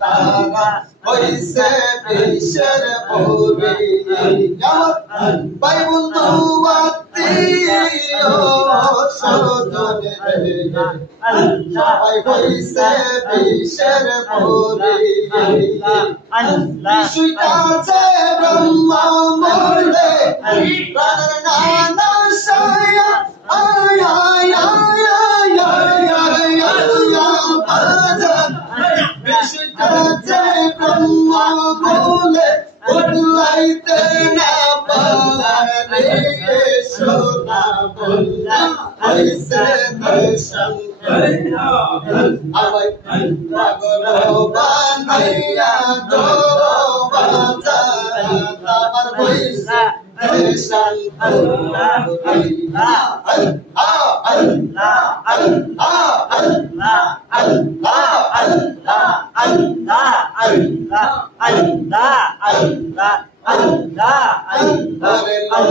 তারা হইছে বিশ্বের পৌরী ভাই বন্ধু আত্মীয় স্বজন সবাই হইছে বিশ্বের পৌরী বিশুইতাছে ব্রহ্মা মরলে প্রাণের নানা সায়া আয়া আয়া আয়া আয়া বিশুইতাছে ব্রহ্মা বলে বদলাইতে না পারে সোনা বললা হইছে দর্শন আবাই পাগল বানাইয়া গো বাজা আমার হইছে দর্শন আল্লাহ আল্লাহ আল্লাহ আল্লাহ আল্লাহ আল্লাহ আল্লাহ আল্লাহ আল্লাহ আল্লাহ আল্লাহ আল্লাহ আল্লাহ